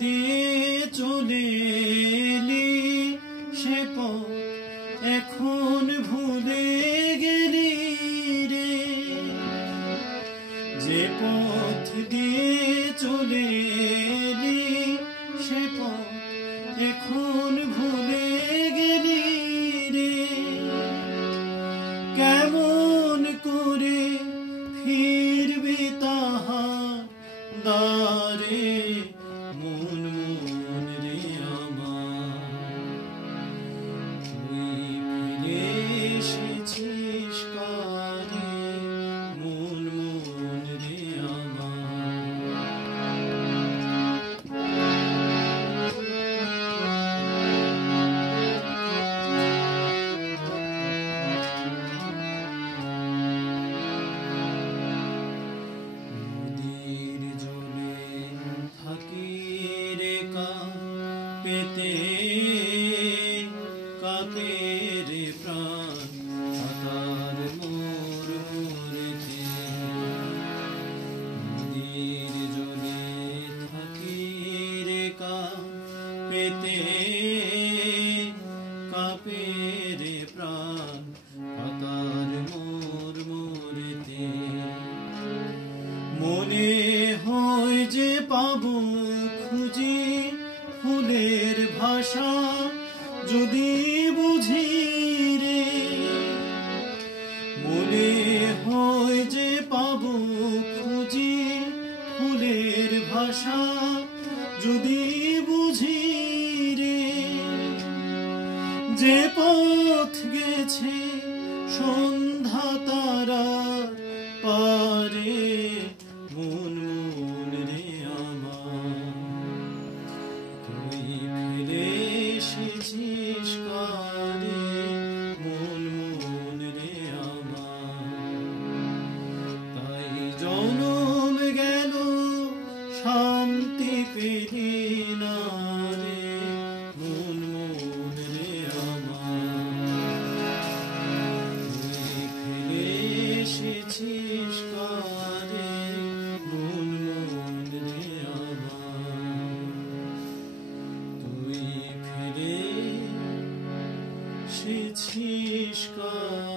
দিয়ে চলে এলি সে পথ এখন ভুলে গেলি রে। যে পথ দিয়ে চলে এলি সে পথ এখন ভুলে গেলি রে। কেমন করে ফিরবি তাহার দ্বারে মন মন রে আমার। তুই ফিরে এসেছিস কারে মন মন রে পেতে কাতে রে প্রাণ পাতার মোর মোরেতে। নদীর জলে থাকি রে পেতে কাপে রে প্রাণ পাতার মোর মোরেতে। মনে হয় যে পাবো খুঁজি ফুলের ভাষা যদি বুঝি রে। মনে হয় যে পাবো খুঁজি ফুলের ভাষা যদি বুঝি রে। যে পথ গেছে সন্ধ্যা তারার পারে মন মন রে আমার। তুই ফিরে এসেছিস কারে মন মন রে আমার। তাই জনম গেল শান্তি পেলি না রে মন মন রে আমার। তুই ফিরে এসেছিস কারে মন মন রে আমার। তুই ফিরে এসেছিস কারে।